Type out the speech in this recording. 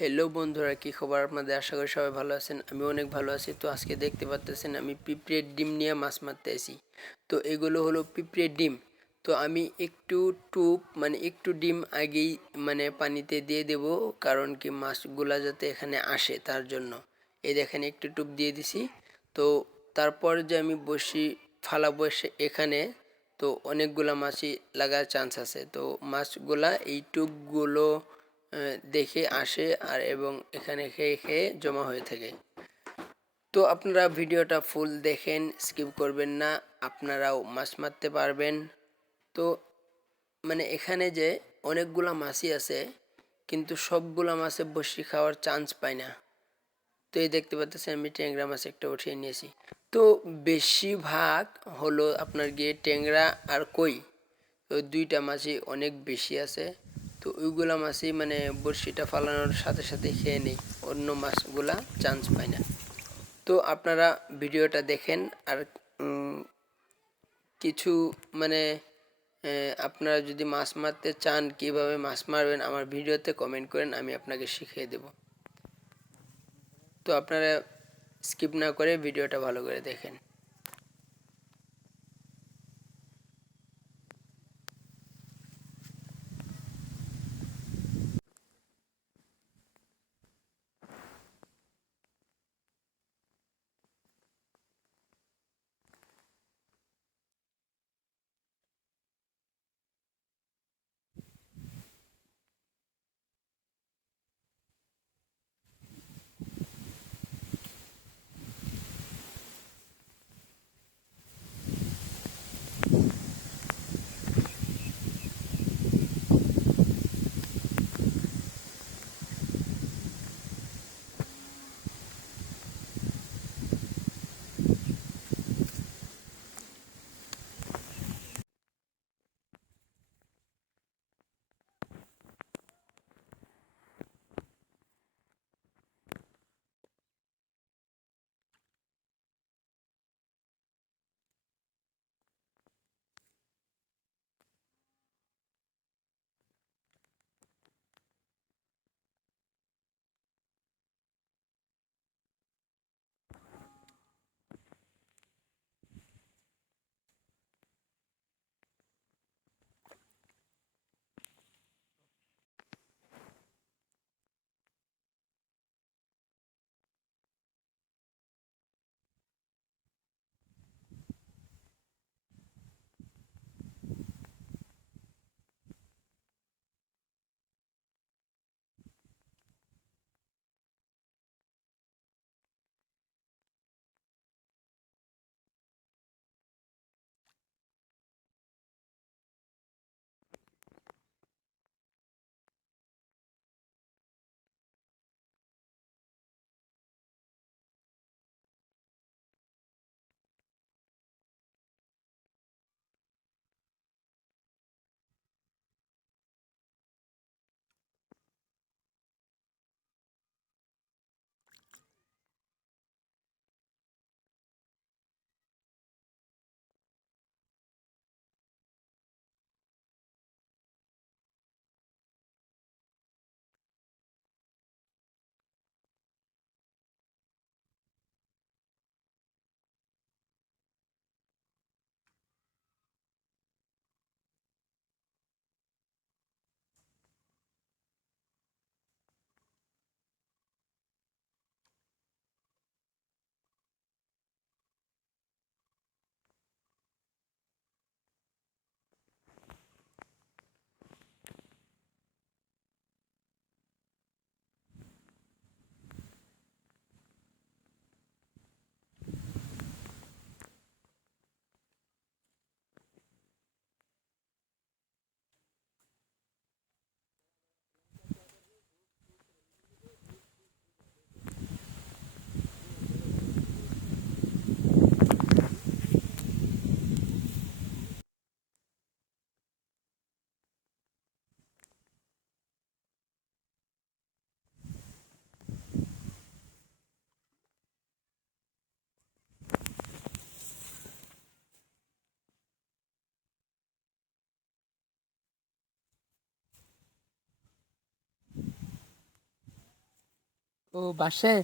Hello বন্ধুরা, কি খবর আপনাদের? আশা করি সবাই ভালো আছেন। আমি অনেক ভালো আছি। তো আজকে দেখতে পাচ্ছেন আমি পিঁপড়ের ডিম নিয়ে মাছ মারতে আসি। তো এগুলো হলো পিঁপড়ের ডিম। তো আমি একটু একটু ডিম আগেই পানিতে দিয়ে দেব, কারণ কি মাছগুলা যাতে এখানে আসে তার জন্য। এই দেখেন একটু টুপ দিয়ে দিছি। তো তারপর যে আমি ফালাবো এখানে, তো অনেকগুলা মাছই লাগার চান্স আছে। তো মাছগুলা এই টুপগুলো দেখে আসে আর এবং এখানে খেয়ে খেয়ে জমা হয়ে থাকে। তো আপনারা ভিডিওটা ফুল দেখেন, স্কিপ করবেন না, আপনারাও মাছ মারতে পারবেন। তো এখানে যে অনেকগুলা মাছই আছে, কিন্তু সবগুলা মাছে বসি খাওয়ার চান্স পায় না। তো এই দেখতে পাচ্ছেন আমি ট্যাংরা মাছ একটা উঠিয়ে নিয়েছি। তো বেশিরভাগ হলো আপনার গিয়ে ট্যাংরা আর কই, তো দুইটা মাছই অনেক বেশি আছে। তো ওইগুলা মাছই বড়শিটা ফালানোর সাথে সাথে খেয়ে নেই, অন্য মাছগুলা চান্স পায় না। তো আপনারা ভিডিওটা দেখেন আর কিছু মানে আপনারা যদি মাছ মারতে চান, কিভাবে মাছ মারবেন আমার ভিডিওতে কমেন্ট করেন, আমি আপনাকে শিখিয়ে দেব। তো আপনারা স্কিপ না করে ভিডিওটা ভালো করে দেখেন। ও বাসে